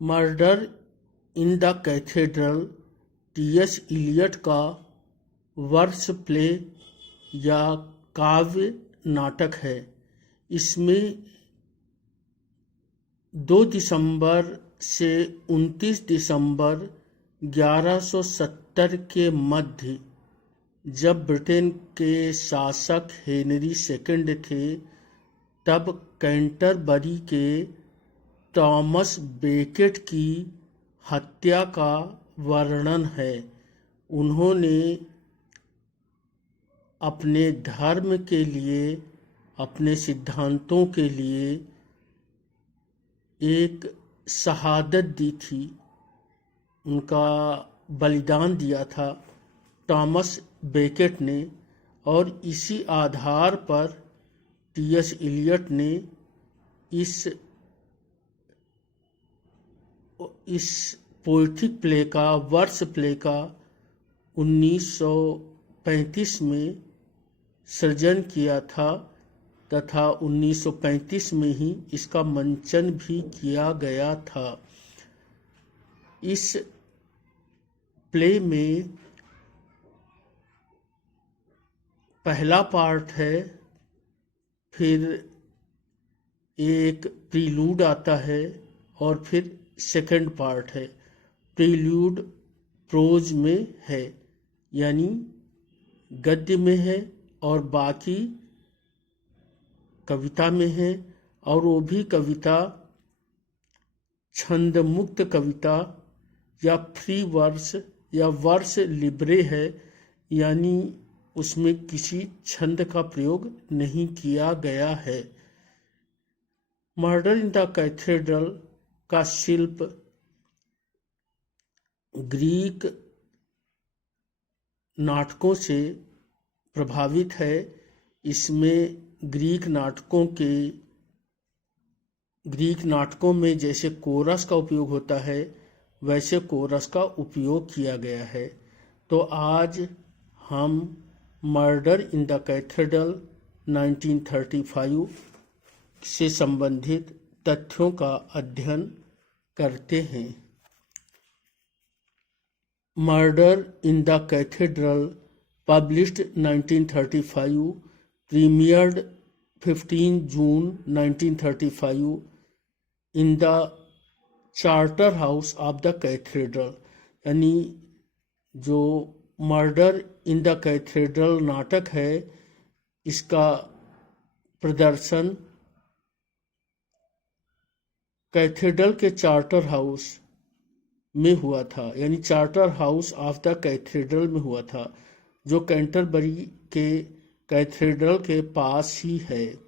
Murder in the cathedral T S. Eliot का verse play या काव्य नाटक है। इसमें 2 दिसंबर से 29 दिसंबर 1170 के मध्य, जब ब्रिटेन के शासक हेनरी सेकंड थे, तब कैंटरबरी के टॉमस बेकेट की हत्या का वर्णन है। उन्होंने अपने धर्म के लिए, अपने सिद्धांतों के लिए एक शहादत दी थी, उनका बलिदान दिया था टॉमस बेकेट ने, और इसी आधार पर टी.एस. इलियट ने इस पोएटिक प्ले का, वर्स प्ले का 1935 में सृजन किया था तथा 1935 में ही इसका मंचन भी किया गया था। इस प्ले में पहला पार्ट है, फिर एक प्रीलूड आता है और फिर सेकंड पार्ट है। प्रीलूड प्रोज में है, यानी गद्य में है, और बाकी कविता में है, और वो भी कविता छंद मुक्त कविता या फ्री वर्स या वर्स लिब्रे है, यानी उसमें किसी छंद का प्रयोग नहीं किया गया है। मर्डर इन द कैथेड्रल का शिल्प ग्रीक नाटकों से प्रभावित है। इसमें ग्रीक नाटकों में जैसे कोरस का उपयोग होता है, वैसे कोरस का उपयोग किया गया है। तो आज हम मर्डर इन द कैथेड्रल 1935 से संबंधित तथ्यों का अध्ययन करते हैं। Murder in the cathedral, published 1935, premiered 15 जून 1935 in the charter house of the cathedral. यानी जो मर्डर इन द कैथेड्रल नाटक है, इसका प्रदर्शन कैथेड्रल के चार्टर हाउस में हुआ था, यानी charter house of the cathedral में हुआ था, जो कैंटरबरी के कैथेड्रल के पास ही है,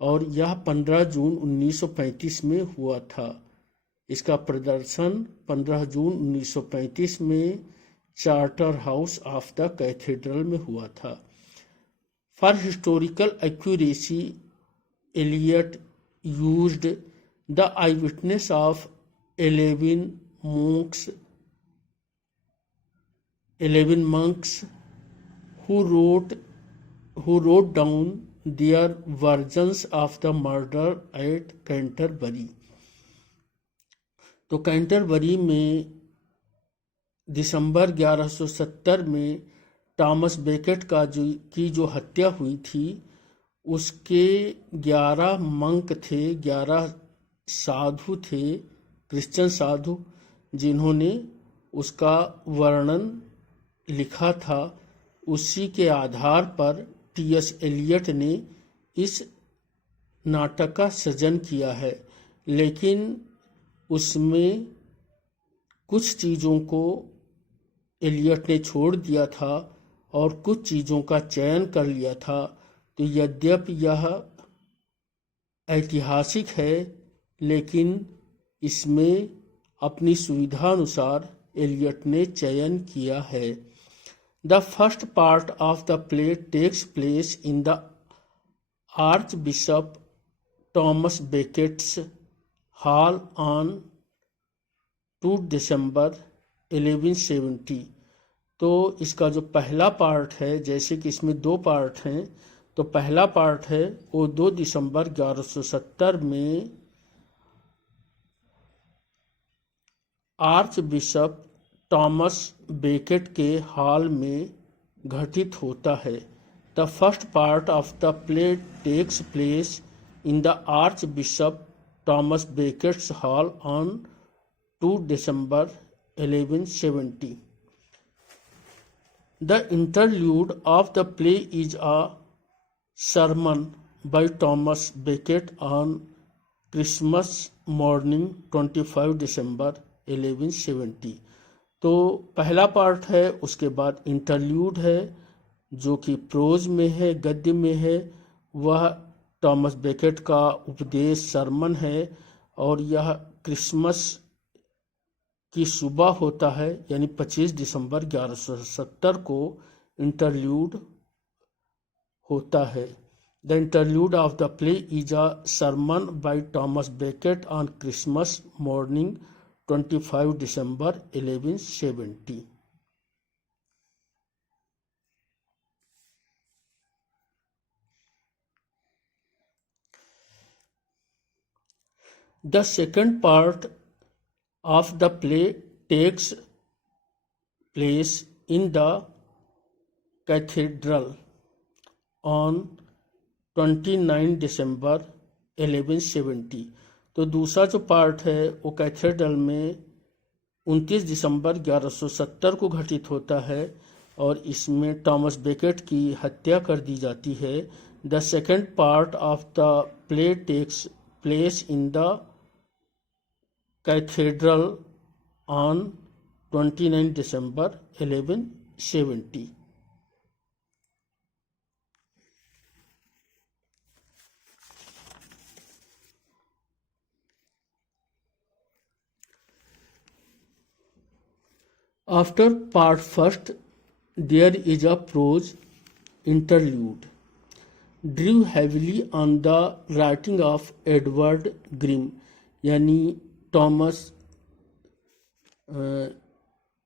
और यह 15 जून 1935 में हुआ था। इसका प्रदर्शन 15 जून 1935 में charter house of the cathedral में हुआ था। For historical accuracy, Eliot used the eyewitness of 11 monks who wrote down their versions of the murder at Canterbury। तो कैंटरबरी में दिसंबर 1170 में टॉमस बेकेट की जो हत्या हुई थी, उसके 11 मंक थे, 11 साधु थे, क्रिश्चियन साधु, जिन्होंने उसका वर्णन लिखा था। उसी के आधार पर टी.एस. एलियट ने इस नाटक का सृजन किया है, लेकिन उसमें कुछ चीज़ों को एलियट ने छोड़ दिया था और कुछ चीज़ों का चयन कर लिया था। तो यद्यपि यह ऐतिहासिक है, लेकिन इसमें अपनी सुविधा अनुसार एलियट ने चयन किया है। The first part of the play takes place in the archbishop Thomas Becket's hall on 2 दिसंबर 1170। तो इसका जो पहला पार्ट है, जैसे कि इसमें 2 पार्ट हैं, तो पहला पार्ट है वो 2 दिसंबर 1170 में आर्च बिशप टॉमस बेकेट के हॉल में घटित होता है। The first part of the play takes place in the Archbishop Thomas Becket's Hall on 2 December 1170. The interlude of the play is a sermon by Thomas Becket on Christmas morning 25 December 1170. तो पहला part है, उसके बाद interlude है जो कि pros में है, गद्य में है। वह टॉमस बेकेट का उपदेश सरमन है और यह क्रिसमस की सुबह होता है, यानी 25 दिसंबर 1170 को इंटरल्यूड होता है। The interlude of the play is a sermon by Thomas Becket on Christmas morning 25 दिसंबर 1170। The second part of the play takes place in the cathedral on 29 December 1170। तो दूसरा जो पार्ट है वो कैथेड्रल में 29 दिसंबर 1170 को घटित होता है और इसमें टॉमस बेकेट की हत्या कर दी जाती है। The second part of the play takes place in the Cathedral on 29 December 1170। After part first, there is a prose interlude, drew heavily on the writing of Edward Grimm, यानी Thomas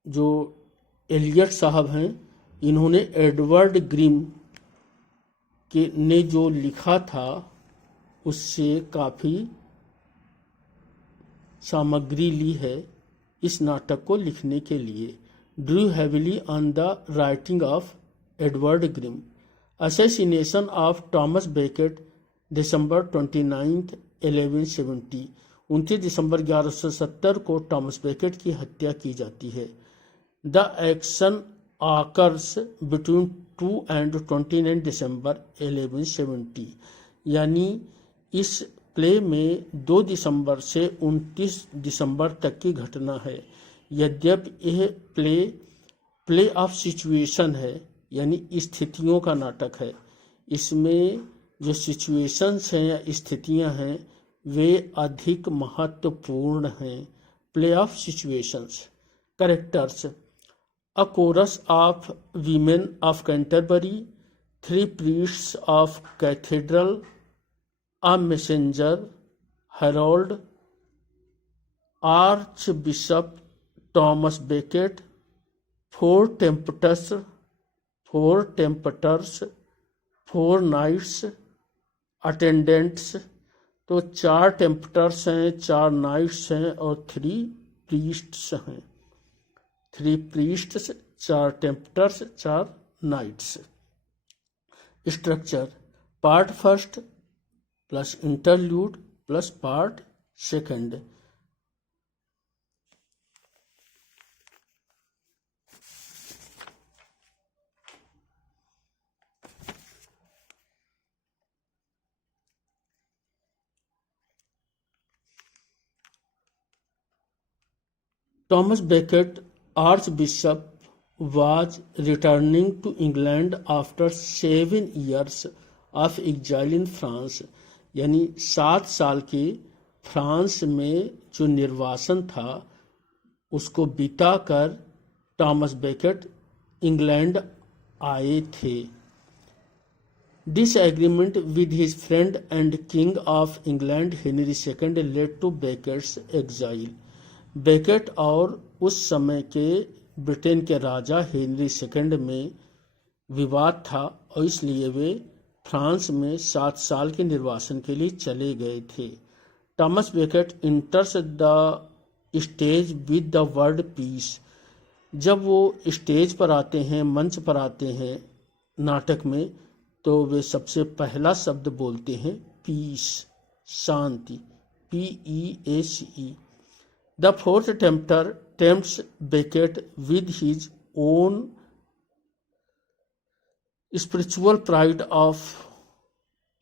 जो Elliott साहब हैं, इन्होंने Edward Grimm ने जो लिखा था उससे काफ़ी सामग्री ली है इस नाटक को लिखने के लिए। Drew heavily on the writing of Edward Grim. Assassination of Thomas Becket December 29 1170। 29 दिसंबर 1170 को टॉमस बेकेट की हत्या की जाती है। The action occurs between 2 and 29 दिसंबर 1170, यानी इस प्ले में 2 दिसंबर से 29 दिसंबर तक की घटना है। यद्यपि यह प्ले ऑफ सिचुएशन है, यानी स्थितियों का नाटक है। इसमें जो सिचुएशंस हैं या स्थितियां हैं वे अधिक महत्वपूर्ण हैं। Play of situations. Characters: a chorus of women of Canterbury, 3 priests of cathedral, a messenger, herald, archbishop Thomas Becket, 4 tempters, 4 knights, attendants. तो 4 टेम्पटर्स हैं, 4 नाइट्स हैं और 3 प्रीस्ट्स हैं। 3 priests, 4 tempters, 4 knights. Structure: part first plus interlude plus part second. Thomas Becket, Archbishop, was returning to England after 7 years of exile in France, यानी 7 साल के France में जो निर्वासन था उसको बिताकर टॉमस बेकेट इंग्लैंड आए थे। Disagreement with his friend and King of England Henry II led to Becket's exile। Beckett और उस समय के ब्रिटेन के राजा हेनरी सेकंड में विवाद था और इसलिए वे फ्रांस में 7 साल के निर्वासन के लिए चले गए थे। Thomas Becket enters the stage with the word peace. जब वो स्टेज पर आते हैं, मंच पर आते हैं नाटक में, तो वे सबसे पहला शब्द बोलते हैं पीस, शांति, PEACE। The fourth tempter tempts Becket with his own spiritual pride of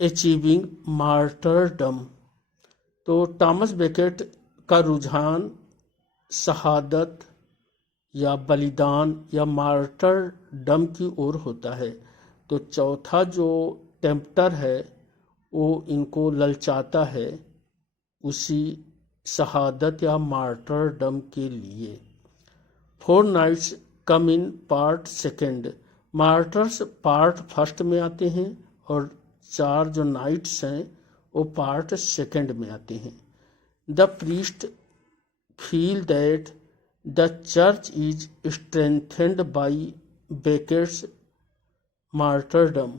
achieving martyrdom. तो टॉमस बेकेट का रुझान शहादत या बलिदान या मार्टरडम की ओर होता है। तो चौथा जो टेम्पटर है वो इनको ललचाता है उसी शहादत या मार्टरडम के लिए। 4 knights come in part second. Martyrs part first में आते हैं और 4 जो नाइट्स हैं वो पार्ट सेकेंड में आते हैं। The priest feel that the church is strengthened by Becket's martyrdom.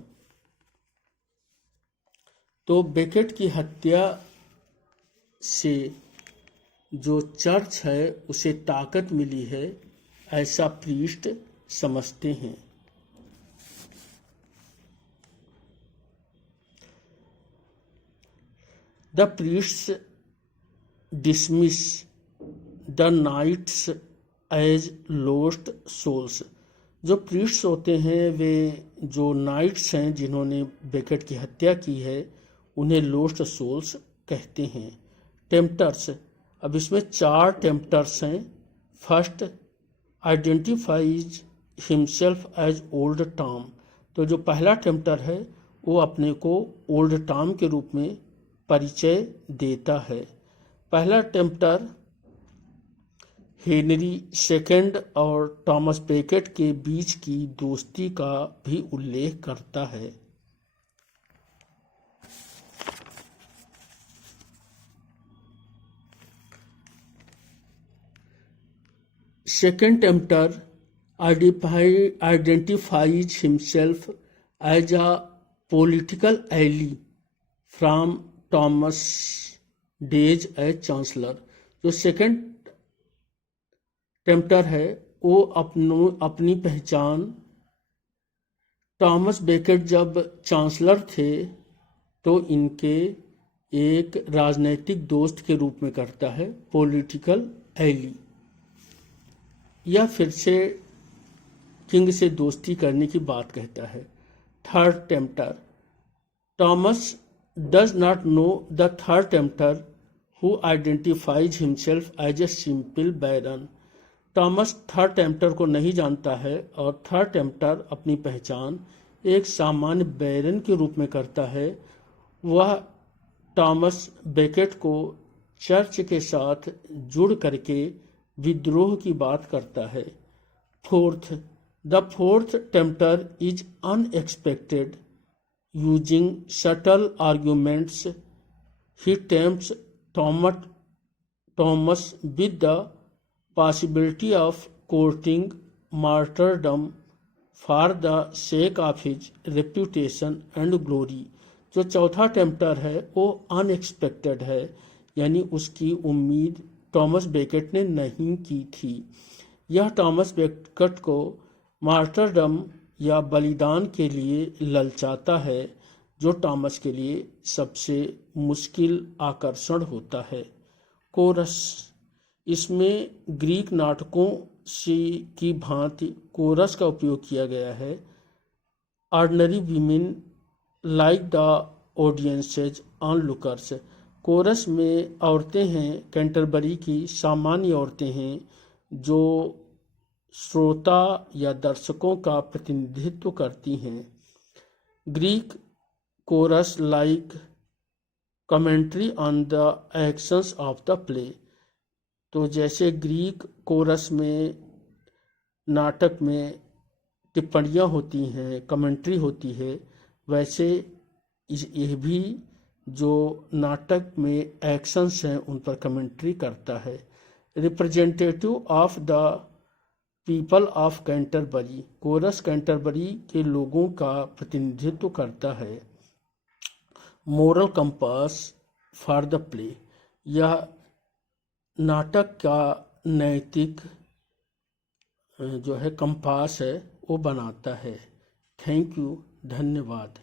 तो बेकेट की हत्या से जो चर्च है उसे ताकत मिली है, ऐसा प्रीस्ट समझते हैं। The priests dismiss the knights as lost souls. जो प्रीस्ट्स होते हैं वे जो नाइट्स हैं जिन्होंने बेकेट की हत्या की है उन्हें लोस्ट सोल्स कहते हैं। टेम्पटर्स, अब इसमें 4 टेम्पटर्स हैं। First, identifies himself as old Tom. तो जो पहला टेम्पटर है वो अपने को ओल्ड टॉम के रूप में परिचय देता है। पहला टेम्पटर हेनरी सेकेंड और टॉमस बेकेट के बीच की दोस्ती का भी उल्लेख करता है। Second tempter identifies himself as a political ally from Thomas days as chancellor। जो सेकेंड टेम्पटर है वो अपनी पहचान टॉमस बेकेट जब चांसलर थे तो इनके एक राजनैतिक दोस्त के रूप में करता है, पॉलिटिकल एली। यह फिर से किंग से दोस्ती करने की बात कहता है। Third tempter, Thomas does not know the third tempter who identifies himself as a simple baron. Thomas third tempter को नहीं जानता है और थर्ड टेम्पटर अपनी पहचान एक सामान्य बैरन के रूप में करता है। वह टॉमस बेकेट को चर्च के साथ जुड़ करके विद्रोह की बात करता है। Fourth, the fourth tempter is unexpected using subtle arguments he tempts Thomas with the possibility of courting martyrdom for the sake of his reputation and glory। जो चौथा टेम्पटर है वो अनएक्सपेक्टेड है, यानी उसकी उम्मीद टॉमस बेकेट ने नहीं की थी। यह टॉमस बेकेट को मार्टरडम या बलिदान के लिए ललचाता है, जो टॉमस के लिए सबसे मुश्किल आकर्षण होता है। कोरस, इसमें ग्रीक नाटकों की भांति कोरस का उपयोग किया गया है। Ordinary women like the audiences onlookers. Chorus में औरतें हैं, कैंटरबरी की सामान्य औरतें हैं जो श्रोता या दर्शकों का प्रतिनिधित्व करती हैं। Greek chorus like commentary on the actions of the play. तो जैसे ग्रीक कोरस में नाटक में टिप्पणियाँ होती हैं, कमेंट्री होती है, वैसे यह भी जो नाटक में एक्शंस हैं उन पर कमेंट्री करता है। Representative of the people of Canterbury. Chorus Canterbury के लोगों का प्रतिनिधित्व करता है। Moral compass for the play. यह नाटक का नैतिक जो है कंपास है वो बनाता है। थैंक यू, धन्यवाद।